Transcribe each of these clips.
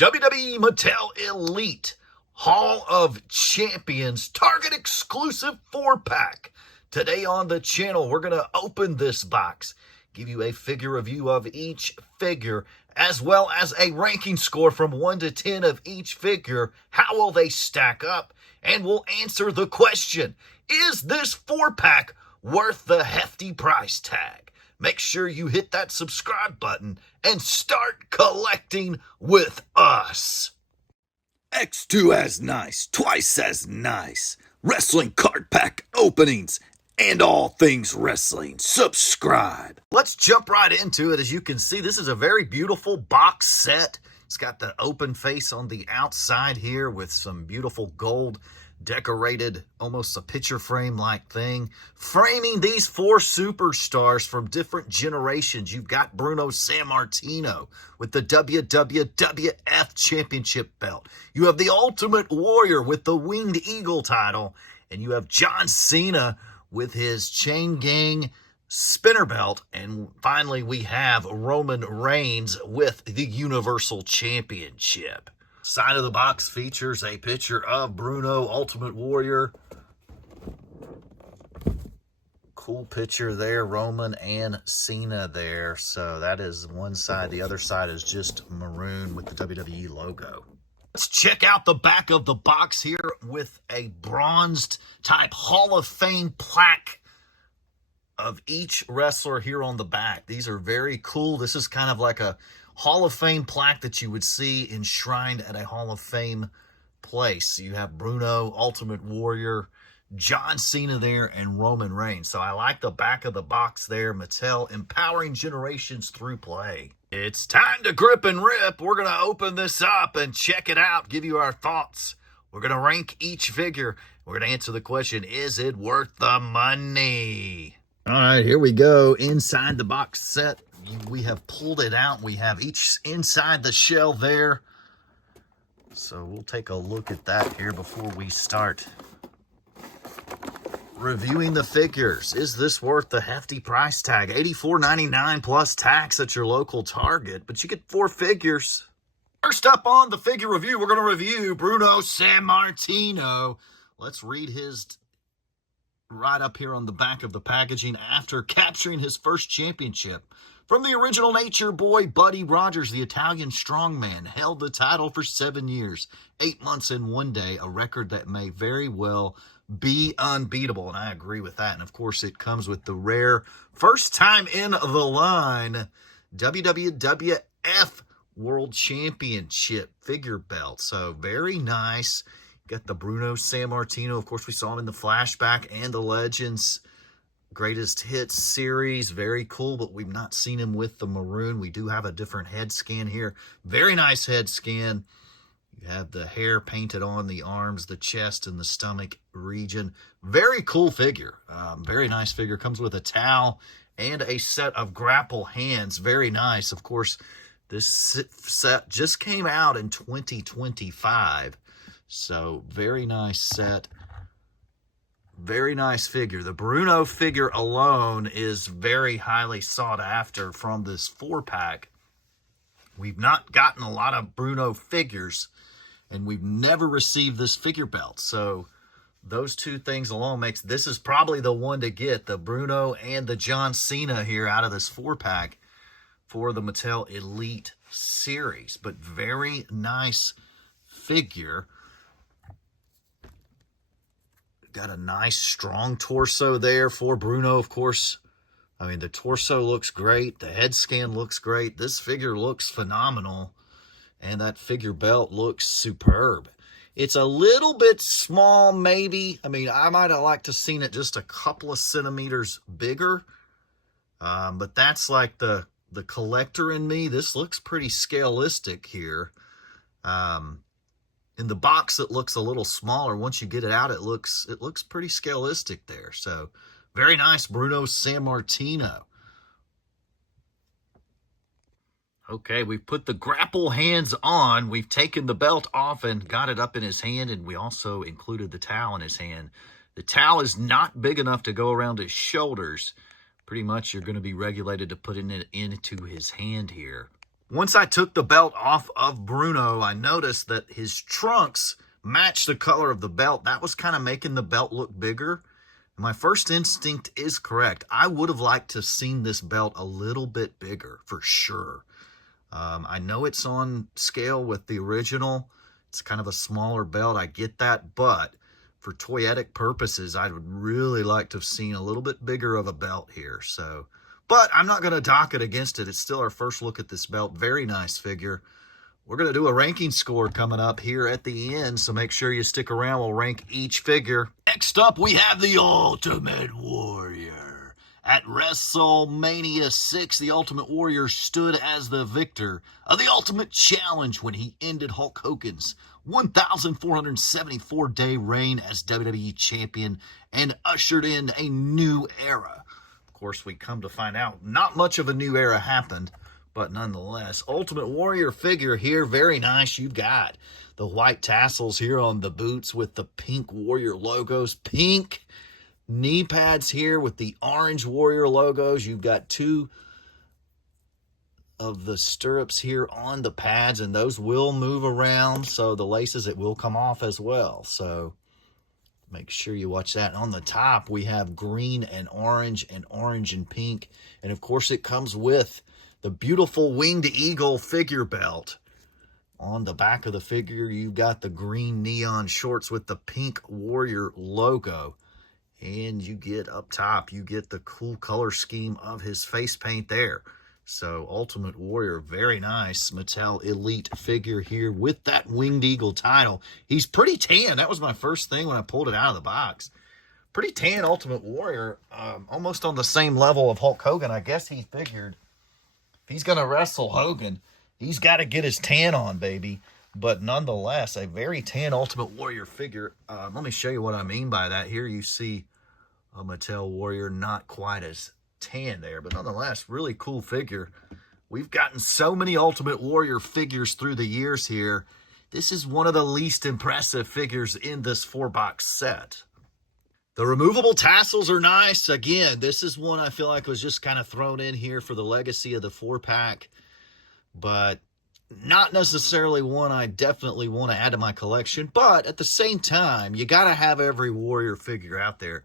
WWE Mattel Elite Hall of Champions Target exclusive 4-pack. Today on the channel, we're going to open this box, give you a figure review of each figure, as well as a ranking score from 1 to 10 of each figure. How will they stack up? And we'll answer the question, is this 4-pack worth the hefty price tag? Make sure you hit that subscribe button and start collecting with us. X2 as nice, twice as nice. Wrestling card pack openings and all things wrestling. Subscribe. Let's jump right into it. As you can see, this is a very beautiful box set. It's got the open face on the outside here with some beautiful gold decorated, almost a picture frame like thing, framing these 4 superstars from different generations. You've got Bruno Sammartino with the WWF Championship belt. You have the Ultimate Warrior with the Winged Eagle title, and you have John Cena with his Chain Gang spinner belt. And finally, we have Roman Reigns with the Universal Championship. Side of the box features a picture of Bruno, Ultimate Warrior. Cool picture there, Roman and Cena there. So that is one side. The other side is just maroon with the WWE logo. Let's check out the back of the box here with a bronzed type Hall of Fame plaque of each wrestler here on the back. These are very cool. This is kind of like a Hall of Fame plaque that you would see enshrined at a Hall of Fame place. You have Bruno, Ultimate Warrior, John Cena there, and Roman Reigns. So I like the back of the box there. Mattel, empowering generations through play. It's time to grip and rip. We're going to open this up and check it out, give you our thoughts. We're going to rank each figure. We're going to answer the question, is it worth the money? All right, here we go. Inside the box set, we have pulled it out. We have each inside the shell there. So we'll take a look at that here before we start reviewing the figures. Is this worth the hefty price tag? $84.99 plus tax at your local Target, but you get 4 figures. First up on the figure review, we're going to review Bruno Sammartino. Let's read his right up here on the back of the packaging. After capturing his first championship from the original Nature Boy, Buddy Rogers, the Italian strongman held the title for 7 years, 8 months and 1 day, a record that may very well be unbeatable, and I agree with that. And of course, it comes with the rare first time in the line WWF World Championship figure belt. So very nice. Got the Bruno Sammartino. Of course, we saw him in the Flashback and the Legends Greatest Hits series. Very cool, but we've not seen him with the maroon. We do have a different head scan here. Very nice head scan. You have the hair painted on the arms, the chest, and the stomach region. Very cool figure. Very nice figure. Comes with a towel and a set of grapple hands. Very nice. Of course, this set just came out in 2025. So, very nice set. Very nice figure. The Bruno figure alone is very highly sought after from this 4-pack. We've not gotten a lot of Bruno figures, and we've never received this figure belt. So, those two things alone makes this is probably the one to get, the Bruno and the John Cena here out of this 4-pack for the Mattel Elite series. But very nice figure. Got a nice, strong torso there for Bruno, of course. I mean, the torso looks great. The head scan looks great. This figure looks phenomenal. And that figure belt looks superb. It's a little bit small, maybe. I mean, I might have liked to seen it just a couple of centimeters bigger. But that's like the collector in me. This looks pretty scaleistic here. In the box, it looks a little smaller. Once you get it out, it looks pretty scaleistic there. So, very nice, Bruno Sammartino. Okay, we've put the grapple hands on. We've taken the belt off and got it up in his hand, and we also included the towel in his hand. The towel is not big enough to go around his shoulders. Pretty much, you're going to be regulated to put it into his hand here. Once I took the belt off of Bruno, I noticed that his trunks matched the color of the belt. That was kind of making the belt look bigger. My first instinct is correct. I would have liked to have seen this belt a little bit bigger, for sure. I know it's on scale with the original. It's kind of a smaller belt. I get that. But for toyetic purposes, I would really like to have seen a little bit bigger of a belt here. But I'm not going to dock it against it. It's still our first look at this belt. Very nice figure. We're going to do a ranking score coming up here at the end, so make sure you stick around. We'll rank each figure. Next up, we have the Ultimate Warrior. At WrestleMania 6, the Ultimate Warrior stood as the victor of the Ultimate Challenge when he ended Hulk Hogan's 1,474-day reign as WWE Champion and ushered in a new era. Of course, we come to find out not much of a new era happened. But nonetheless, Ultimate Warrior figure here, very nice. You've got the white tassels here on the boots with the pink Warrior logos. Pink knee pads here with the orange Warrior logos. You've got two of the stirrups here on the pads, and those will move around. So the laces, it will come off as well. So make sure you watch that. And on the top, we have green and orange and pink. And of course, it comes with the beautiful winged eagle figure belt. On the back of the figure, you've got the green neon shorts with the pink Warrior logo. And you get up top, you get the cool color scheme of his face paint there. So Ultimate Warrior, very nice Mattel Elite figure here with that winged eagle title. He's pretty tan. That was my first thing when I pulled it out of the box. Pretty tan Ultimate Warrior, almost on the same level of Hulk Hogan. I guess he figured he's going to wrestle Hogan, he's got to get his tan on, baby. But nonetheless, a very tan Ultimate Warrior figure. Let me show you what I mean by that. Here you see a Mattel Warrior, not quite as tan there, but nonetheless, really cool figure. We've gotten so many Ultimate Warrior figures through the years here. This is one of the least impressive figures in this 4-box set. The removable tassels are nice. Again, this is one I feel like was just kind of thrown in here for the legacy of the 4-pack, but not necessarily one I definitely want to add to my collection. But at the same time, you got to have every Warrior figure out there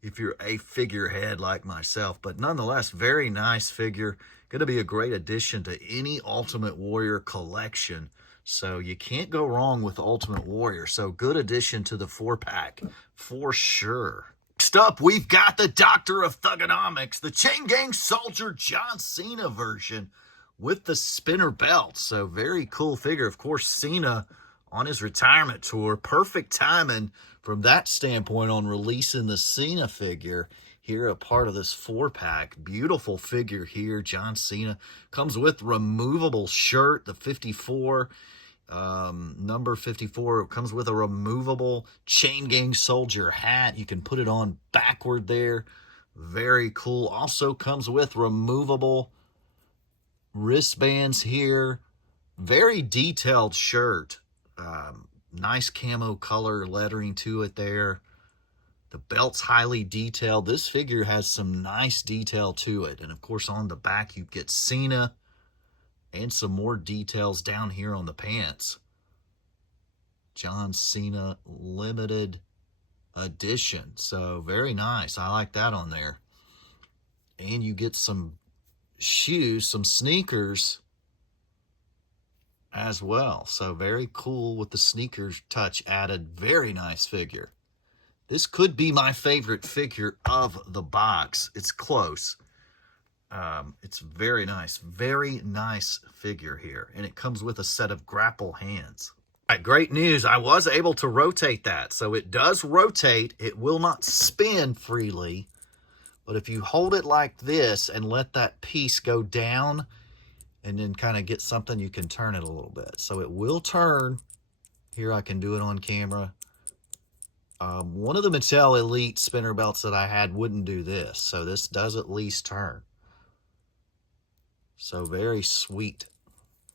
if you're a figurehead like myself. But nonetheless, very nice figure. Going to be a great addition to any Ultimate Warrior collection. So you can't go wrong with Ultimate Warrior. So good addition to the 4-pack for sure. Next up, we've got the Doctor of Thugonomics, the Chain Gang Soldier John Cena version with the spinner belt. So very cool figure. Of course, Cena on his retirement tour. Perfect timing from that standpoint on releasing the Cena figure. Here, a part of this 4-pack. Beautiful figure here. John Cena comes with removable shirt, the 54. Number 54 comes with a removable Chain Gang Soldier hat. You can put it on backward there. Very cool. Also comes with removable wristbands here. Very detailed shirt. Nice camo color lettering to it there. The belt's highly detailed. This figure has some nice detail to it. And of course, on the back, you get Cena and some more details down here on the pants. John Cena limited edition. So very nice. I like that on there. And you get some shoes, some sneakers as well. So very cool with the sneakers touch added. Very nice figure. This could be my favorite figure of the box. It's close. It's very nice figure here. And it comes with a set of grapple hands. All right, great news. I was able to rotate that. So it does rotate. It will not spin freely. But if you hold it like this and let that piece go down and then kind of get something, you can turn it a little bit. So it will turn. Here I can do it on camera. One of the Mattel Elite spinner belts that I had wouldn't do this. So this does at least turn. So very sweet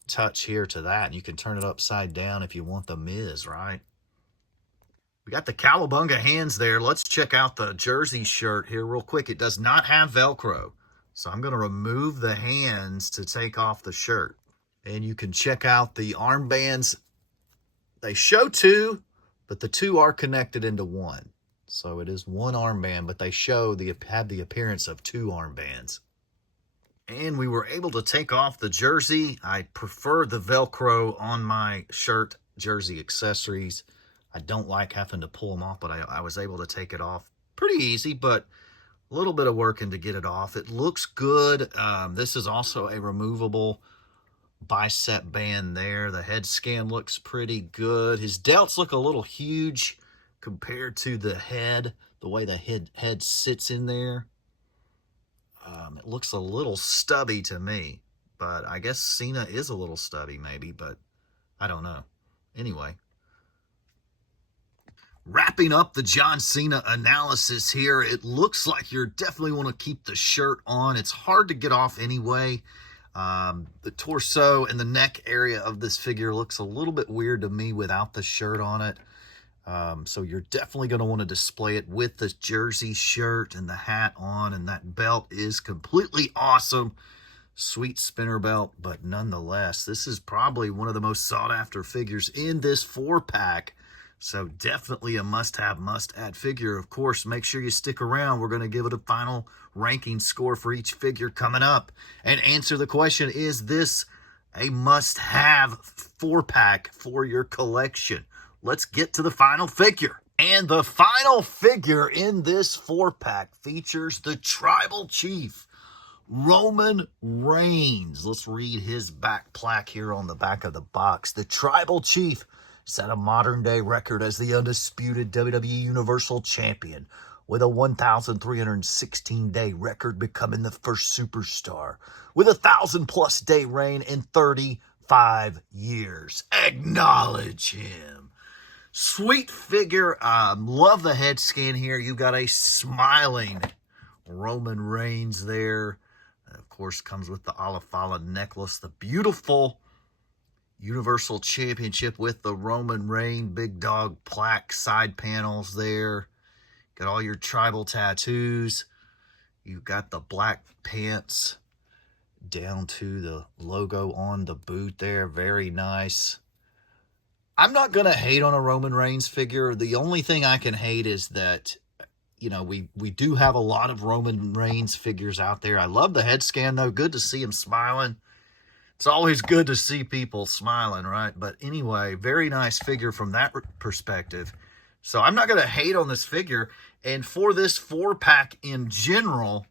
touch here to that. And you can turn it upside down if you want the Miz, right? We got the Cowabunga hands there. Let's check out the jersey shirt here real quick. It does not have Velcro. So I'm going to remove the hands to take off the shirt. And you can check out the armbands. They show two, but the two are connected into one. So it is one armband, but they have the appearance of two armbands. And we were able to take off the jersey. I prefer the Velcro on my shirt jersey accessories. I don't like having to pull them off, but I was able to take it off pretty easy, but a little bit of working to get it off. It looks good. This is also a removable bicep band there. The head scan looks pretty good. His delts look a little huge compared to the head, the way the head sits in there. It looks a little stubby to me, but I guess Cena is a little stubby maybe, but I don't know. Anyway, wrapping up the John Cena analysis here, it looks like you definitely want to keep the shirt on. It's hard to get off anyway. The torso and the neck area of this figure looks a little bit weird to me without the shirt on it. So you're definitely going to want to display it with the jersey shirt and the hat on, and that belt is completely awesome. Sweet spinner belt, but nonetheless, this is probably one of the most sought-after figures in this 4-pack. So definitely a must-have, must-add figure. Of course, make sure you stick around. We're going to give it a final ranking score for each figure coming up and answer the question, is this a must-have 4-pack for your collection? Let's get to the final figure. And the final figure in this 4-pack features the Tribal Chief, Roman Reigns. Let's read his back plaque here on the back of the box. The Tribal Chief set a modern-day record as the undisputed WWE Universal Champion with a 1,316-day record, becoming the first superstar with a 1,000-plus day reign in 35 years. Acknowledge him. Sweet figure. Love the head scan here. You got a smiling Roman Reigns there. Of course, comes with the Alafala necklace. The beautiful Universal Championship with the Roman Reigns big dog plaque side panels there. Got all your tribal tattoos. You got the black pants down to the logo on the boot there. Very nice. I'm not going to hate on a Roman Reigns figure. The only thing I can hate is that, you know, we do have a lot of Roman Reigns figures out there. I love the head scan, though. Good to see him smiling. It's always good to see people smiling, right? But anyway, very nice figure from that perspective. So I'm not going to hate on this figure. And for this 4-pack in general,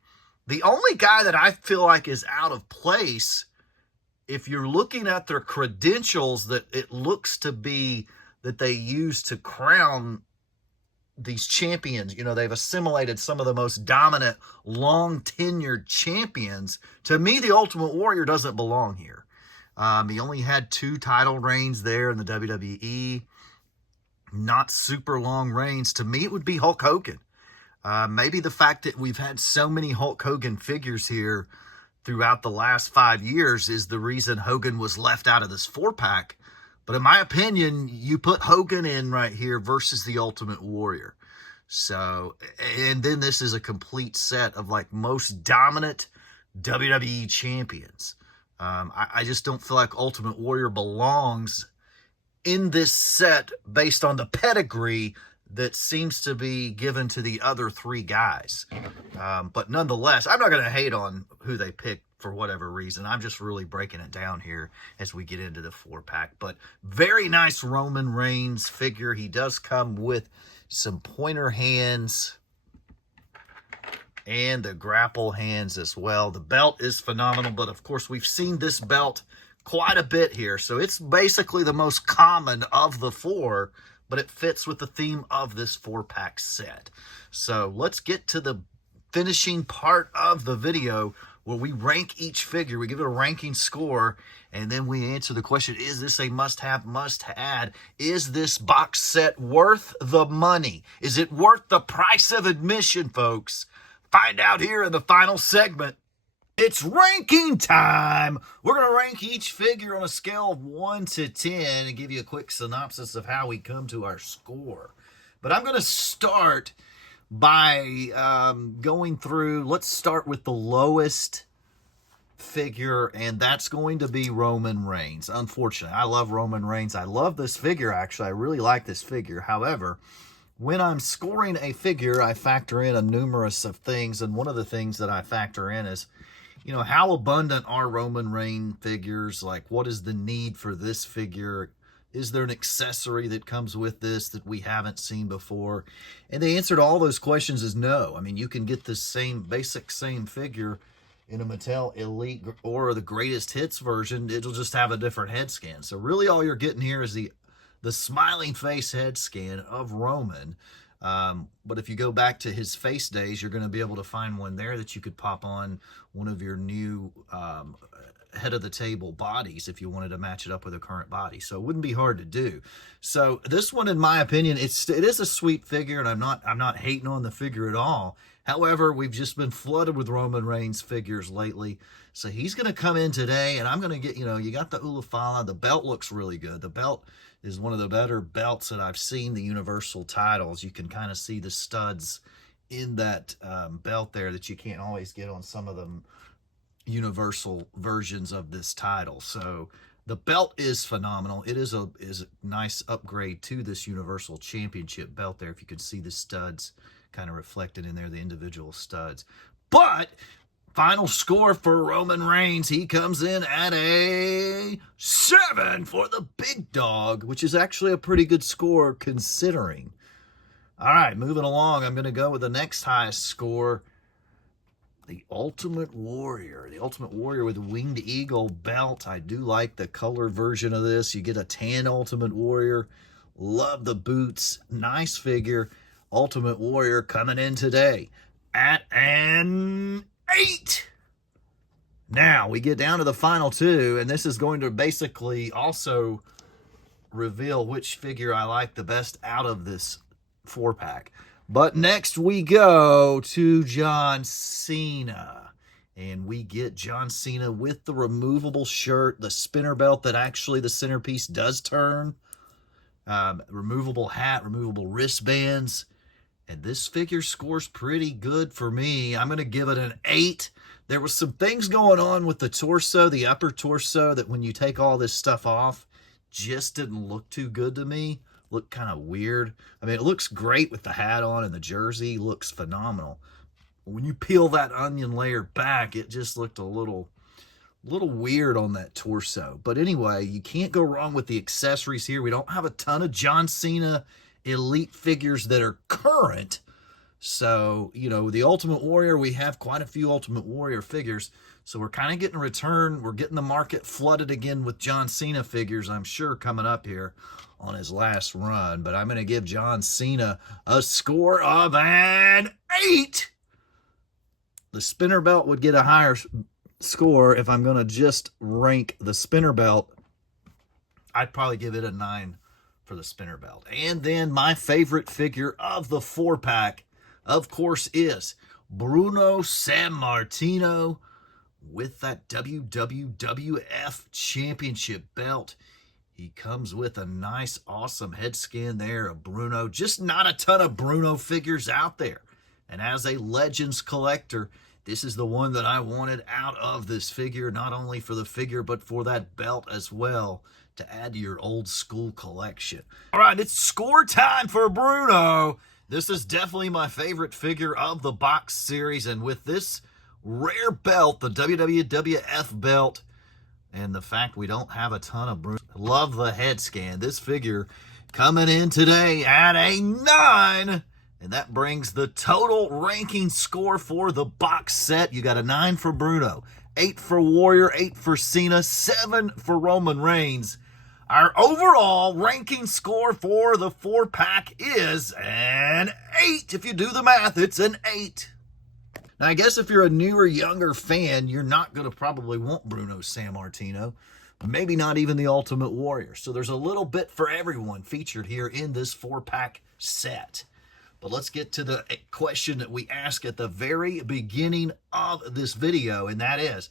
the only guy that I feel like is out of place, if you're looking at their credentials, that it looks to be that they use to crown these champions. You know, they've assimilated some of the most dominant, long-tenured champions. To me, the Ultimate Warrior doesn't belong here. He only had 2 title reigns there in the WWE. Not super long reigns. To me, it would be Hulk Hogan. Maybe the fact that we've had so many Hulk Hogan figures here throughout the last 5 years is the reason Hogan was left out of this 4-pack. But in my opinion, you put Hogan in right here versus the Ultimate Warrior. So, and then this is a complete set of like most dominant WWE champions. I just don't feel like Ultimate Warrior belongs in this set based on the pedigree that seems to be given to the other 3 guys. But nonetheless, I'm not going to hate on who they picked for whatever reason. I'm just really breaking it down here as we get into the 4-pack. But very nice Roman Reigns figure. He does come with some pointer hands and the grapple hands as well. The belt is phenomenal, but of course we've seen this belt quite a bit here. So it's basically the most common of the 4, but it fits with the theme of this 4-pack set. So let's get to the finishing part of the video where we rank each figure. We give it a ranking score, and then we answer the question, is this a must-have, must-add? Is this box set worth the money? Is it worth the price of admission, folks? Find out here in the final segment. It's ranking time. We're going to rank each figure on a scale of 1 to 10 and give you a quick synopsis of how we come to our score. But I'm going to start by going through, let's start with the lowest figure, and that's going to be Roman Reigns. Unfortunately, I love Roman Reigns. I love this figure, actually. I really like this figure. However, when I'm scoring a figure, I factor in a numerous of things, and one of the things that I factor in is, you know, how abundant are Roman Reigns figures? Like, what is the need for this figure? Is there an accessory that comes with this that we haven't seen before? And the answer to all those questions is no. I mean, you can get the same figure in a Mattel Elite or the Greatest Hits version. It'll just have a different head scan. So really all you're getting here is the smiling face head scan of Roman. But if you go back to his face days, you're going to be able to find one there that you could pop on one of your new head of the table bodies if you wanted to match it up with a current body. So it wouldn't be hard to do. So this one, in my opinion, it is a sweet figure, and I'm not hating on the figure at all. However, we've just been flooded with Roman Reigns figures lately. So he's going to come in today, and I'm going to get, you got the Ulafala. The belt looks really good. The belt is one of the better belts that I've seen, the Universal titles. You can kind of see the studs in that belt there that you can't always get on some of them Universal versions of this title. So the belt is phenomenal. It is a nice upgrade to this Universal Championship belt there. If you can see the studs kind of reflected in there, the individual studs. But final score for Roman Reigns, he comes in at a 7 for the big dog, which is actually a pretty good score considering. All right, moving along, I'm going to go with the next highest score, the Ultimate Warrior. The Ultimate Warrior with the Winged Eagle belt. I do like the color version of this. You get a tan Ultimate Warrior. Love the boots. Nice figure. Ultimate Warrior coming in today at an 8. Now, we get down to the final two, and this is going to basically also reveal which figure I like the best out of this 4-pack. But next we go to John Cena. And we get John Cena with the removable shirt, the spinner belt that actually the centerpiece does turn, removable hat, removable wristbands. And this figure scores pretty good for me. I'm going to give it an 8. There was some things going on with the torso, the upper torso, that when you take all this stuff off, just didn't look too good to me. Looked kind of weird. I mean, it looks great with the hat on and the jersey. Looks phenomenal. When you peel that onion layer back, it just looked a little weird on that torso. But anyway, you can't go wrong with the accessories here. We don't have a ton of John Cena Elite figures that are current. So, the Ultimate Warrior, we have quite a few Ultimate Warrior figures. So we're kind of getting a return. We're getting the market flooded again with John Cena figures, I'm sure, coming up here on his last run. But I'm going to give John Cena a score of an 8. The spinner belt would get a higher score if I'm going to just rank the spinner belt. I'd probably give it a 9 for the spinner belt. And then my favorite figure of the 4-pack, of course, is Bruno Sammartino with that WWF Championship belt. He comes with a nice, awesome head scan there of Bruno. Just not a ton of Bruno figures out there. And as a Legends collector, this is the one that I wanted out of this figure, not only for the figure, but for that belt as well, to add to your old school collection. All right, it's score time for Bruno. This is definitely my favorite figure of the box series, and with this rare belt, the WWF belt, and the fact we don't have a ton of Bruno, love the head scan. This figure coming in today at a 9, and that brings the total ranking score for the box set. You got a 9 for Bruno, 8 for Warrior, 8 for Cena, 7 for Roman Reigns. Our overall ranking score for the 4-pack is an 8. If you do the math, it's an 8. Now, I guess if you're a newer, younger fan, you're not going to probably want Bruno Sammartino. Maybe not even the Ultimate Warrior. So there's a little bit for everyone featured here in this 4-pack set. But let's get to the question that we asked at the very beginning of this video, and that is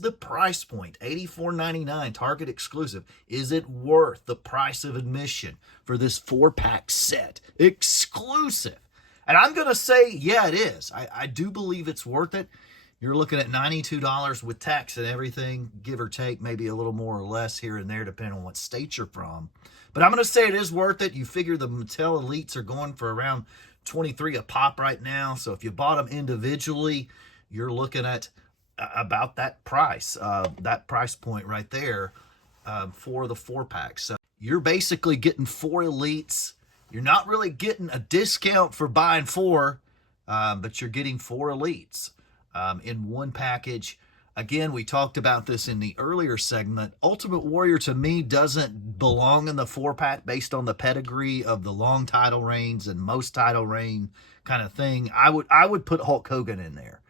the price point, $84.99 Target exclusive, is it worth the price of admission for this 4-pack set? Exclusive. And I'm going to say, yeah, it is. I do believe it's worth it. you're looking at $92 with tax and everything, give or take, maybe a little more or less here and there, depending on what state you're from. But I'm going to say it is worth it. You figure the Mattel Elites are going for around $23 a pop right now. So if you bought them individually, you're looking at about that price point right there for the 4-pack. So you're basically getting 4 Elites. You're not really getting a discount for buying 4, but you're getting 4 Elites in one package. Again, we talked about this in the earlier segment. Ultimate Warrior, to me, doesn't belong in the 4-pack based on the pedigree of the long title reigns and most title reign kind of thing. I would put Hulk Hogan in there.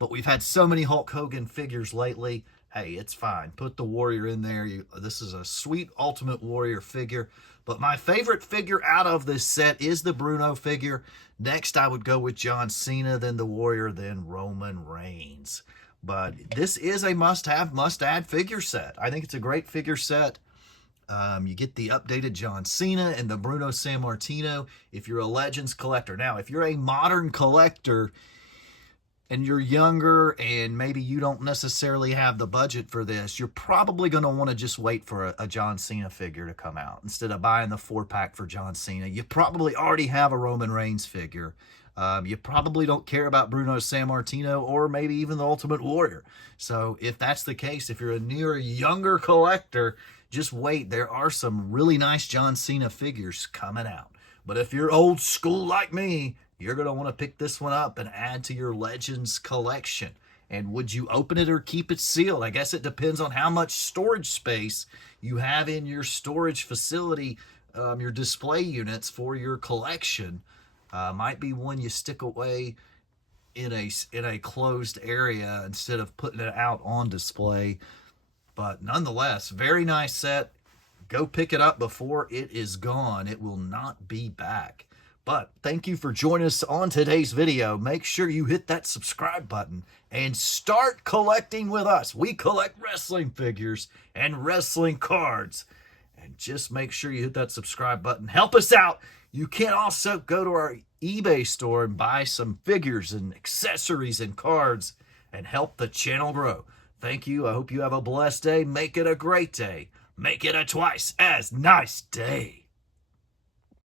But we've had so many Hulk Hogan figures lately. Hey, it's fine. Put the Warrior in there. This is a sweet Ultimate Warrior figure. But my favorite figure out of this set is the Bruno figure. Next, I would go with John Cena, then the Warrior, then Roman Reigns. But this is a must-have, must-add figure set. I think it's a great figure set. You get the updated John Cena and the Bruno Sammartino if you're a Legends collector. Now, if you're a modern collector and you're younger and maybe you don't necessarily have the budget for this, you're probably going to want to just wait for a John Cena figure to come out instead of buying the 4-pack for John Cena. You probably already have a Roman Reigns figure. You probably don't care about Bruno Sammartino or maybe even the Ultimate Warrior. So if that's the case, if you're a younger collector, just wait. There are some really nice John Cena figures coming out. But if you're old school like me, you're going to want to pick this one up and add to your Legends collection. And would you open it or keep it sealed? I guess it depends on how much storage space you have in your storage facility, your display units for your collection. Might be one you stick away in a closed area instead of putting it out on display. But nonetheless, very nice set. Go pick it up before it is gone. It will not be back. But thank you for joining us on today's video. Make sure you hit that subscribe button and start collecting with us. We collect wrestling figures and wrestling cards. And just make sure you hit that subscribe button. Help us out. You can also go to our eBay store and buy some figures and accessories and cards and help the channel grow. Thank you. I hope you have a blessed day. Make it a great day. Make it a twice as nice day.